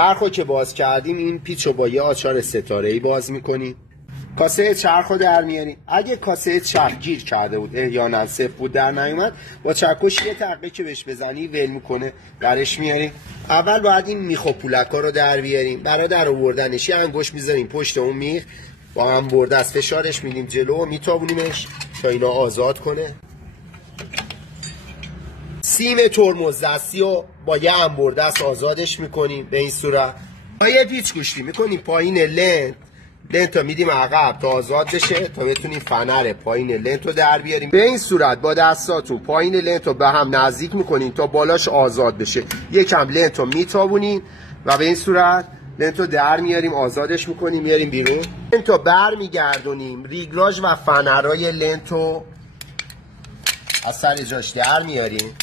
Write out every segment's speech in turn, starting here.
چرخو که باز کردیم این پیچو با یه آچار ستاره‌ای باز میکنیم. کاسه چرخو در میاریم. اگه کاسه چرخ گیر کرده بود احیانا صفر بود در نیومد، با چکش یه تقه که بهش بزنی ول میکنه برش میاریم. اول باید این میخ و پولکا رو در بیاریم. برای در آوردنش یه انگشت میذاریم پشت اون میخ، با هم برده از فشارش میدیم جلو و میتابونیمش تا اینا آزاد کنه. سیم ترمز دستی رو با یه انبردست آزادش میکنیم به این صورت. با یه پیچ گوشتی میکنیم پایین لنت رو میدیم عقب تا آزاد بشه تا بتونیم فنر پایین لنت رو در بیاریم. به این صورت با دستاتون پایین لنت رو به هم نزدیک میکنیم تا بالاش آزاد بشه. یکم لنت رو میتابونیم و به این صورت لنت رو در میاریم، آزادش میکنیم، میاریم بیرون. لنت رو بر میگردونیم، ریگلاژ و فنرهای لنت رو از سر جاش در میاریم.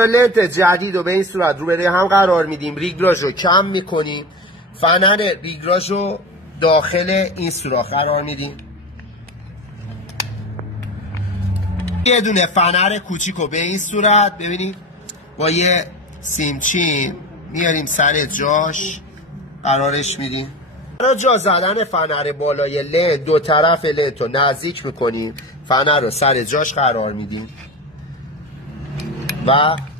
لنت جدید رو به این صورت رو به هم قرار میدیم، ریگلاژ رو کم میکنیم، فنر ریگلاژ رو داخل این سوراخ قرار میدیم. یه دونه فنر کوچیک رو به این صورت ببینید با یه سیمچین میاریم سر جاش قرارش میدیم. برای جا زدن فنر بالای لنت دو طرف لنت رو نزدیک میکنیم، فنر رو سر جاش قرار میدیم و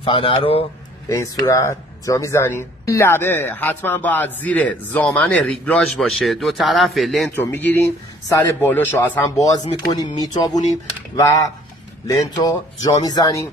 فنر رو به این صورت جا میزنیم. لبه حتما باید زیر زامن ریگلاژ باشه. دو طرف لنت رو میگیریم، سر بالاش رو از هم باز میکنیم، میتابونیم و لنت رو جا میزنیم.